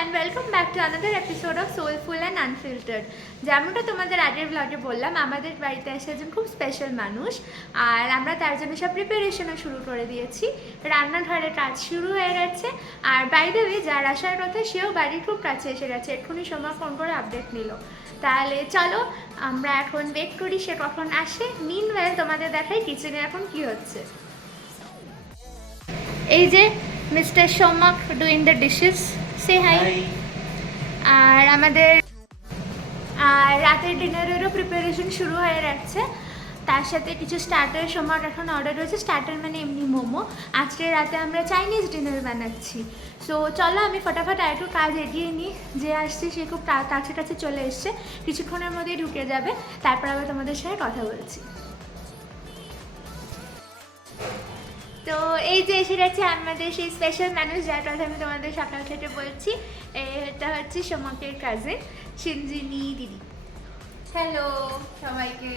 and welcome back to another episode of Soulful and Unfiltered. যেমনটা তোমাদের আগের ব্লগে বললাম, আমাদের বাড়িতে আসে একজন খুব স্পেশাল মানুষ, আর আমরা তার জন্য সব প্রিপারেশনও শুরু করে দিয়েছি। রান্নাঘরের কাজ শুরু হয়ে গেছে, আর বাই দ্য ওয়ে যার আসার কথা সেও বাড়ির খুব কাছে এসে গেছে। এক্ষুনি সময় ফোন করে আপডেট নিল। তাহলে চলো আমরা এখন ওয়েট করি সে কখন আসে। মিনওয়াইল তোমাদের দেখাই কিচেনে এখন কি হচ্ছে। এই যে mister Somak doing the dishes, say hi. আর আমাদের রাতের ডিনারেরও প্রিপারেশন শুরু হয়ে যাচ্ছে। তার সাথে কিছু স্টার্টার সোমক এখন অর্ডার রয়েছে। স্টার্টার মানে এমনি মোমো। আজকে রাতে আমরা চাইনিজ ডিনার বানাচ্ছি। সো চলো আমি ফটাফট আর একটু কাজ এগিয়ে নিই। যে আসছে সে খুব কাছে কাছে চলে এসছে, কিছুক্ষণের মধ্যেই ঢুকে যাবে। তারপর আবার তোমাদের সাথে কথা বলছি। তো এই যে এসে গেছে আমাদের সেই স্পেশাল মানুষ যার কথা আমি তোমাদের সকাল থেকে বলছি। এটা হচ্ছে সোমকের কাজিন সিঞ্জিনি দিদি। হ্যালো সবাইকে।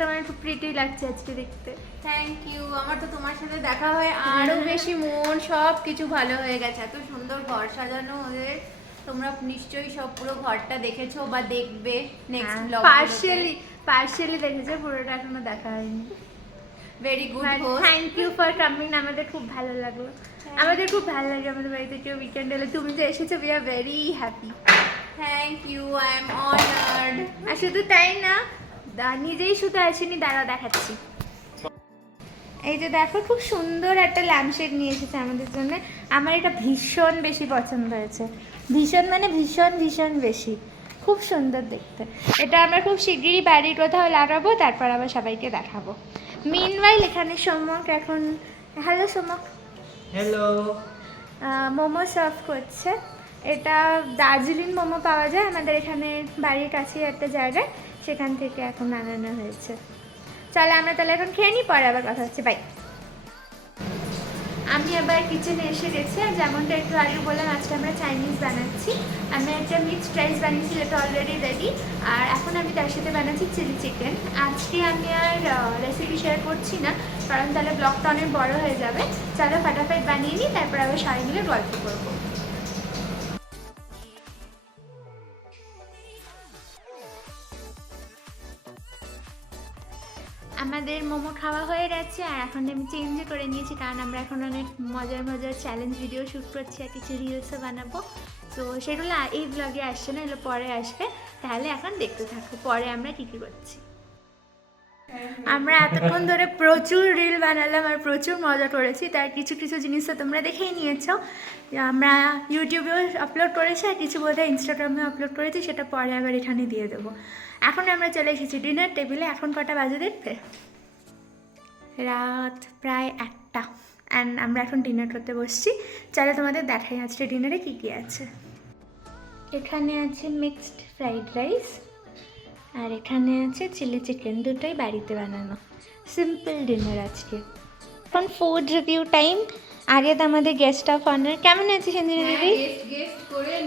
তোমার খুব প্রিটি লাগছে আজকে দেখতে। Thank you. আমার তো তোমার সাথে দেখা হয় আরো বেশি মন সব কিছু ভালো হয়ে গেছে। এত সুন্দর ঘর সাজানো ওদের। তোমরা নিশ্চয়ই সব পুরো ঘরটা দেখেছো বা দেখবে নেক্সট ব্লগ। পার্শিয়ালি দেখেছো, পুরোটা এখনো দেখা হয়নি। Very good host. Thank you for coming. আমাদের খুব ভালো লাগলো। আমাদের খুব ভালো লাগে আমাদের বাড়িতে কেউ উইকেন্ড এলে। তুমি যে এসেছো we are very happy. Thank you, I am honoured. আর শুধু তাই না, নিজেই শুধু আসেনি, দাঁড়াও দেখাচ্ছি। এই যে দেখো, খুব সুন্দর একটা ল্যাম্পশেড নিয়ে এসেছে আমাদের জন্য। আমার এটা ভীষণ বেশি পছন্দ হয়েছে। ভীষণ মানে ভীষণ ভীষণ বেশি, খুব সুন্দর দেখতে। এটা আমরা খুব শিগগিরই বাড়ির কোথাও লাগাবো, তারপর আবার সবাইকে দেখাবো। মিনওয়াইল এখানে সোমক এখন, hello Somak, hello, momo serve করছে। এটা দার্জিলিং মোমো পাওয়া যায় আমাদের এখানে বাড়ির কাছেই একটা জায়গায়, সেখান থেকে এখন আনানো হয়েছে। চলো আমরা তাহলে এখন খেয়ে নিই, পরে আবার কথা হচ্ছে, বাই। আমি আবার কিচেনে এসে গেছি। আর যেমনটা একটু আগে বললাম, আজকে আমরা চাইনিজ বানাচ্ছি। আমি একটা মিক্সড রাইস বানিয়েছি, যেটা অলরেডি রেডি। আর এখন আমি তার সাথে বানাচ্ছি চিলি চিকেন। আজকে আমি আর রেসিপি শেয়ার করছি না, কারণ তাহলে ব্লগটা অনেক বড় হয়ে যাবে। চলো ফাটাফাট বানিয়ে নিই, তারপর আবার সবাই মিলে গল্প করবো। আমাদের মোমো খাওয়া হয়ে গেছে, আর এখন আমি চেঞ্জ করে নিয়েছি, কারণ আমরা এখন অনেক মজার মজার চ্যালেঞ্জ ভিডিও শ্যুট করছি আর কিছু রিলসও বানাবো। তো সেগুলো এই ব্লগে আসছে না, এগুলো পরে আসবে। তাহলে এখন দেখতে থাকো পরে আমরা কী কী করছি। আমরা এতক্ষণ ধরে প্রচুর রিল বানালাম আর প্রচুর মজা করেছি। তার কিছু কিছু জিনিস তো তোমরা দেখেই নিয়েছো। আমরা ইউটিউবেও আপলোড করেছি, আর কিছু বোধহয় ইনস্টাগ্রামেও আপলোড করেছি, সেটা পরে আবার এখানে দিয়ে দেবো। এখন আমরা চলে এসেছি ডিনার টেবিলে। এখন কটা বাজে দেখবে? রাত প্রায় 1টা, অ্যান্ড আমরা এখন ডিনার করতে বসছি। চলো তোমাদের দেখাই আজকে ডিনারে কী কী আছে। এখানে আছে মিক্সড ফ্রাইড রাইস, আর এখানে আছে চিলি চিকেন, দুটোই বাড়িতে বানানো। সিম্পল ডিনার আজকে। এখন ফুড রিভিউ টাইম। আগে তো আমাদের গেস্ট অফ অনার। কেমন আছে সঞ্জিনী দিদি?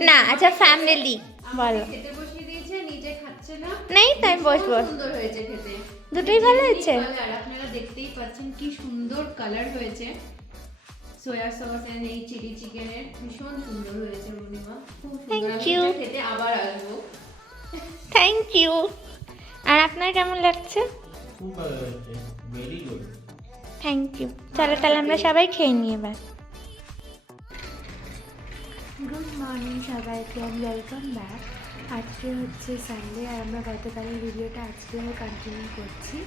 না, আচ্ছা ফ্যামিলি বলো। খেতে বসিয়ে দিয়েছে, নিজে খাচ্ছে না। নেই তো আমি বসবো। সুন্দর হয়েছে খেতে, দুটোই ভালো হয়েছে। আর আপনারা দেখতেই পাচ্ছেন কি সুন্দর কালার হয়েছে। সোয়া সস এন্ড এই চিলি চিকেনের ভীষণ সুন্দর হয়েছে পূর্ণিমা, খুব সুন্দর। Thank you. আমি খেতে আবার আসবো। Thank you. আর আপনার কেমন লাগছে? খুব ভালো হয়েছে, ভেরি গুড। Thank you. চলো তাহলে আমরা সবাই খেয়ে নিই এবার। গুড মর্নিং সবাইকে, আমি ওয়েলকাম ব্যাক। আজকে হচ্ছে সানডে, আর আমরা গতকালের ভিডিওটা আজকেও কন্টিনিউ করছি।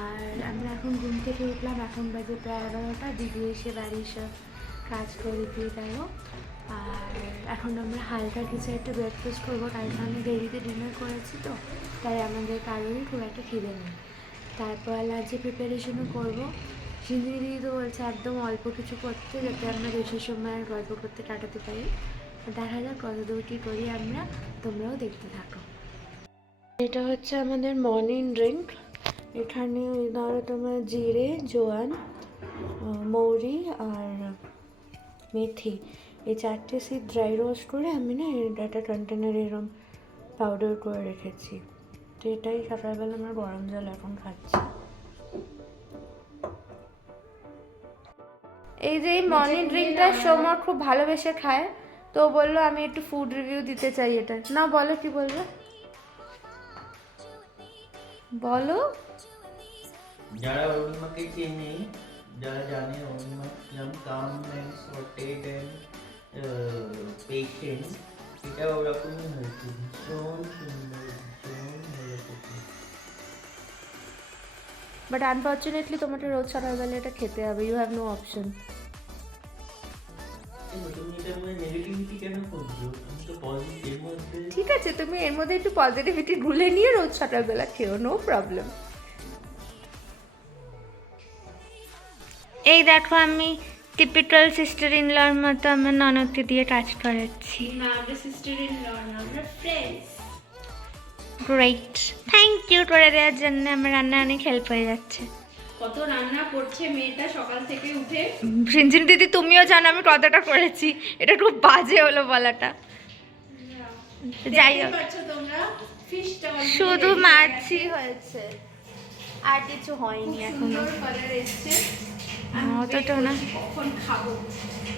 আর আমরা এখন ঘুম থেকে উঠলাম, এখন বাজে প্রায় 11টা। দিদি এসে বাড়ির সব কাজ করে দিয়ে গেল। আর এখন আমরা হালকা কিছু একটা ব্রেকফাস্ট করবো, কারণ আমি দেরিতে ডিনার করেছি, তো তাই আমাদের কারোরই খুব একটা খিদে নেই। তারপর লাঞ্চে প্রিপারেশনও করবো। সিন্ধি দিদি তো বলছে একদম অল্প কিছু করতে, যাতে আমরা বেশি সময় আর গল্প করতে কাটাতে পারি। দেখা যাক কত দূর কী করি আমরা, তোমরাও দেখতে থাকো। এটা হচ্ছে আমাদের মর্নিং ড্রিঙ্ক। এখানে ধরো তোমার জিরে, জোয়ান, মৌরি আর মেথি, এই 4টে সিড ড্রাই রোস্ট করে আমি না একটা কন্টেনারে এরকম পাউডার করে রেখেছি। তো এটাই সকালবেলা আমার গরম জল এখন খাচ্ছি। এই যে মর্নিং ড্রিঙ্কটা সোমর খুব ভালোবেসে খায়, তো ও বললো আমি একটু ফুড রিভিউ দিতে চাই এটা। না বলো কি বলবে, বলো। যারা অরুণিমাকে চেনে, যারা জানে অরুণিমা কিরম কাম অ্যান্ড সর্টেড অ্যান্ড পেশেন্ট, এটা ওরকমই হয়েছে। ভীষণ সুন্দর, ভীষণ ভালো কুকিং। বাট আনফর্চুনেটলি তোমাকে রোজ সকালবেলা এটা খেতে হবে, ইউ হ্যাভ নো অপশন। তুমি এটার মধ্যে নেগেটিভিটি কেন করছো? আমি তো পজিটিভ মধ্যে। ঠিক আছে, তুমি এর মধ্যে একটু পজিটিভিটি গুলে নিয়ে রোজ সকালবেলা খেও, নো প্রবলেম। এই দেখো আমি টিপিক্যাল সিস্টার ইন লর মতো আমার ননদকে দিয়ে কাজ করাচ্ছি। না আমরা সিস্টার ইন ল না, আমরা ফ্রেন্ডস। গ্রেট, থ্যাংক ইউ করে দেওয়ার জন্য। আমার রান্না অনেক হেল্প হয়ে যাচ্ছে। কত রান্না করছে মেয়েটা সকাল থেকে উঠে। ঝিনঝিন দিদি তুমিও জানো আমি কতটা করেছি, এটা খুব বাজে হলো বলাটা। যাই হোক, পাচ্ছ তোমরা ফিশটা শুধু মাছই হয়েছে, আর কিছু হয়নি এখনো। সুন্দর কালার এসেছে। অতটা না, কখন খাবো?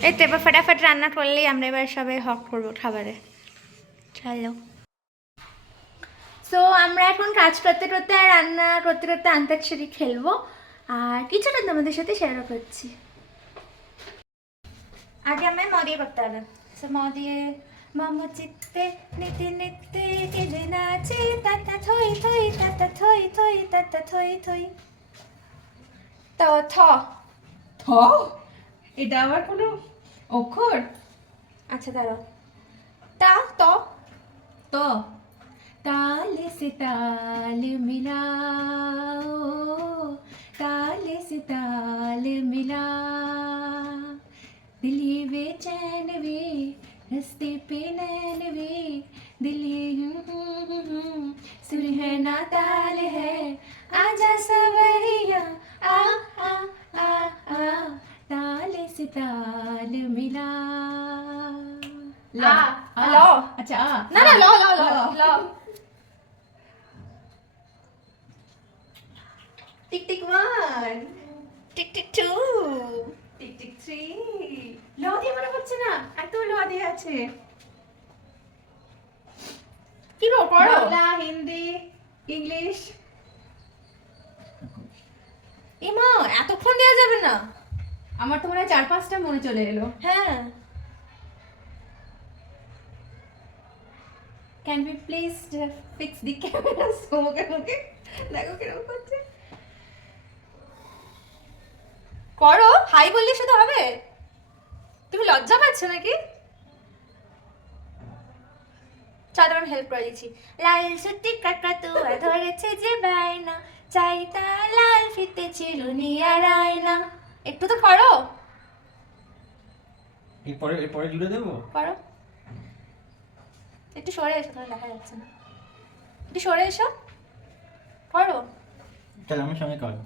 এই তো এবার ফটাফট রান্না করলেই আমরা এবার সবাই হক করবো খাবারে। চলো। সো আমরা এখন কাজ করতে করতে আর রান্না করতে করতে আন্তাক্ষরী খেলবো, আর কিছুটা তোমাদের সাথে শেয়ারও করছি। আগে আমায় ম দিয়ে করতে হবে। সো ম দিয়ে মম চিত্তে নিতে নিতে কেঁদে নাচে তাতা থই থই তাতা থই থই তাতা থই থই। তো থ। থ? এটা আবার কোনো অক্ষর? আচ্ছা দাঁড়াও। তা ত ত। ताल से ताल मिलाओ, ताल से ताल मिला, दिल ये बेचैन वे, रस्ते पे नैन वे, दिल ये सुर है ना ताल है, आजा सवरिया आ आ आ आ, ताल से ताल मिला। ল। अच्छा না না ল ল ল ল। Tick tick 1, tick tick 2, tick tick 3। ল দিয়ে মনে হচ্ছে না, এত ল দিয়ে আছে। কি গো করো? বাংলা, হিন্দি, ইংলিশ। ইমা এতক্ষণ দেওয়া যাবে না। আমার তো মনে হয় 4-5টা মনে চলে এলো। হ্যাঁ, can be please fix the camera? সোমকে মুখে দেখো কিরকম করছে। করো। হাই বললে শুধু হবে? তুমি লজ্জা পাচ্ছ নাকি? চলো আমি হেল্প করে দিচ্ছি। লাল সুতি কাকাতুয়া ধরেছে যে বাইনা, চাইতা লাল ফিতে চিরুনি আর আয়না। একটু তো করো। এরপরে জুড়ে দেবো। করো, একটু সরে এসো, তোমার দেখা যাচ্ছে না। একটু সরে এসো, করো। তাহলে আমার সঙ্গে করো,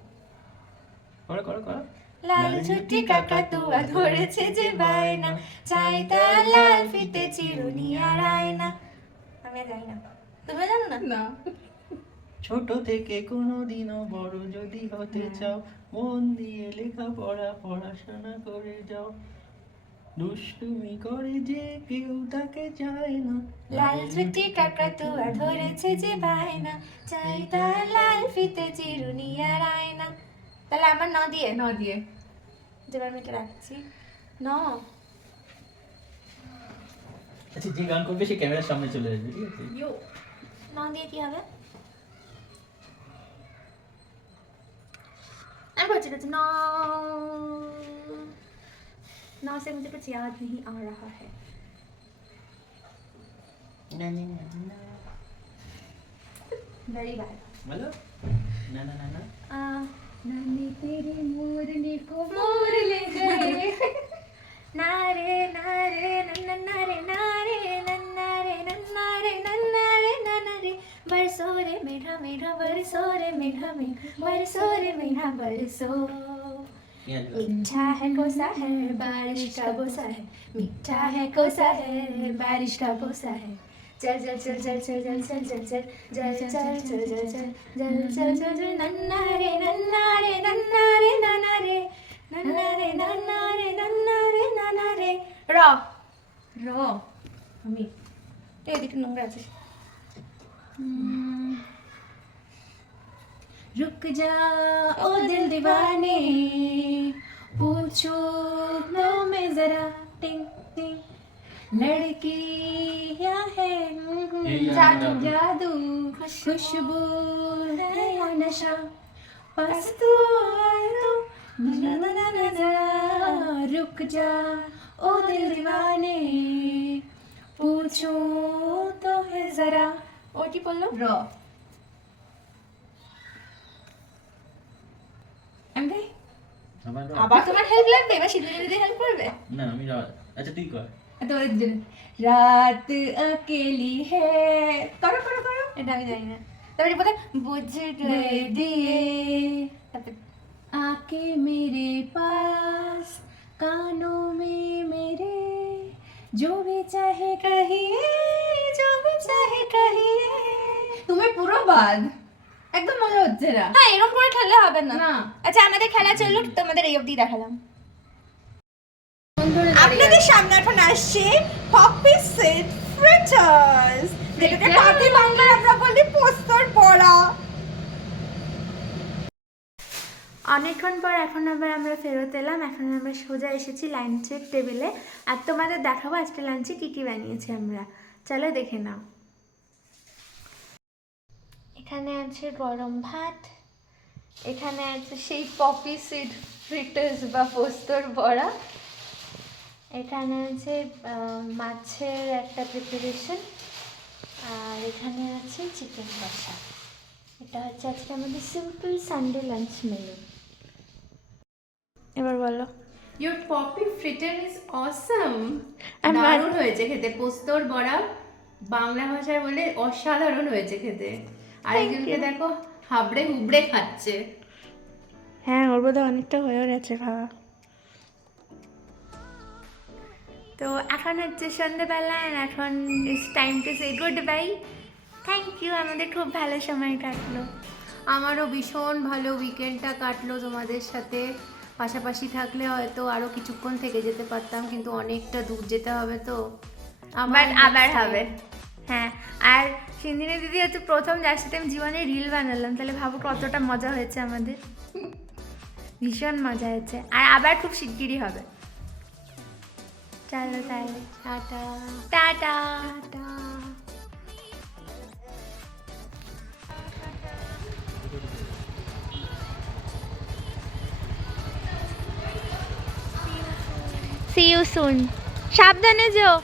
করো করো করো। লাল ছুটি কাকাতুয়া ধরেছে যে বায়না, চাইতা লাল ফিতে চিরুনি আর আয়না। আমি আর জানি না, তুমি জানো না? না, ছোট থেকে কোনোদিনও বড় যদি হতে চাও, মন দিয়ে লেখাপড়া পড়াশোনা করে যাও, দুষ্টুমি করে যে কেউ তাকে চায় না। লাল ছুটি কাকাতুয়া ধরেছে যে বায়না, চাইতা লাল ফিতে চিরুনি আর আয়না। তাহলে আমার ন দিয়ে ন দিয়ে। যেবার আমি এটা রাখছি ন। আচ্ছা, যে গান করবে সে ক্যামেরার সামনে চলে আসবে, ঠিক আছে? ইয়ো। ন দিয়ে কি হবে? আমি বলছি না ন। नौ से मुझे कुछ याद नहीं आ रहा है। না না না না वेरी बैड। বলো না না না না। नानी तेरी मोरनी को मोर ले गए। नारे नारे नन्ना नारे नारे नन्ना रे नन्ना रे नन्ना रे नन्ना रे, बरसो रे मेघा मेघा बरसो रे मेघा मेघा बरसो रे मेघा बरसो। मीठा है कोसा है बारिश का बोसा है, मीठा है कोसा है बारिश का बोसा है। चल चल चल चल चल चल चल चल चल चल चल चल चल चल चल चल चल चल नन्ना रे नन्ना रे नन्ना रे नन्ना रे नन्ना रे नन्ना रे नन्ना रे नन्ना रे। र র আমি এদিকে নোংরা আছে। रुक जा ओ दिल दीवाने पूछो लो मैं जरा टिंग टिंग लड़की क्या है जादू जादू खुशबू है या नशा पास तू आए तो ना ना ना ना ना रुक जा ओ दिल दीवाने पूछो तो है जरा ও কি বললো? র আমি গাই আবার তোমার হেল্প লাগবে? এবার সিদ্ধু দিদি হেল্প করবে? না আমি আচ্ছা তুই কর। তোমাদের দুজনে রাত अकेली है করো করো করো এটা আমি জানি না। তারপরে বলে বুঝে दिए তারপরে आके मेरे पास कानों में मेरे जो भी चाहे कहिए जो भी चाहे कहिए তুমি পুরো বাদ একদম মজা হচ্ছে না হ্যাঁ, এরকম করে খেললে হবে না। না। আচ্ছা আমাদের খেলা চললো, তোমাদের এই অবধি দেখালাম। আপনাদের আপনাদের সামনে এখন আসছে পপি সিড ফ্রিটার্স, যেটাকে পাতি বাংলায় আমরা বলি পোস্তর বড়া। অনেকক্ষণ পর এখন আবার আমরা ফেরত এলাম। এখন আমরা সোজা এসেছি লাঞ্চের টেবিলে, আর তোমাদের দেখাবো আজকে লাঞ্চে কী কী বানিয়েছি আমরা। চলো দেখে নাও। এখানে আছে গরম ভাত, এখানে আছে সেই পপি সিড ফ্রিটার্স বা পোস্তর বড়া, এখানে আছে মাছের একটা প্রিপারেশন, আর এখানে আছে চিকেন কষা। এটা হচ্ছে আজকে আমাদের সিম্পল সানডে লাঞ্চ মেনু। এবার বলো। Your poppy fritter is awesome. And দারুণ হয়েছে খেতে, পোস্তর বড়া বাংলা ভাষায় বলে অসাধারণ হয়েছে খেতে। আর একজনকে দেখো হাবড়ে হুবড়ে খাচ্ছে। হ্যাঁ, ওর বোধহয় অনেকটা হয়েও গেছে খাওয়া। তো এখন হচ্ছে সন্ধ্যেবেলা, এখন it's time to say goodbye. Thank you, আমাদের খুব ভালো সময় কাটলো। আমারও ভীষণ ভালো উইকেন্ডটা কাটলো তোমাদের সাথে। পাশাপাশি থাকলে হয়তো আরো কিছুক্ষণ থেকে যেতে পারতাম, কিন্তু অনেকটা দূর যেতে হবে তো। বাট আবার হবে। হ্যাঁ, আর সিন্ধিনী দিদি হচ্ছে প্রথম যার সাথে আমি জীবনে রিল বানালাম, তাহলে ভাবো কতটা মজা হয়েছে আমাদের। ভীষণ মজা হয়েছে, আর আবার খুব শিগগিরই হবে। চলো তাহলে tata tata. Tata. See you soon. সাবধানে যেও।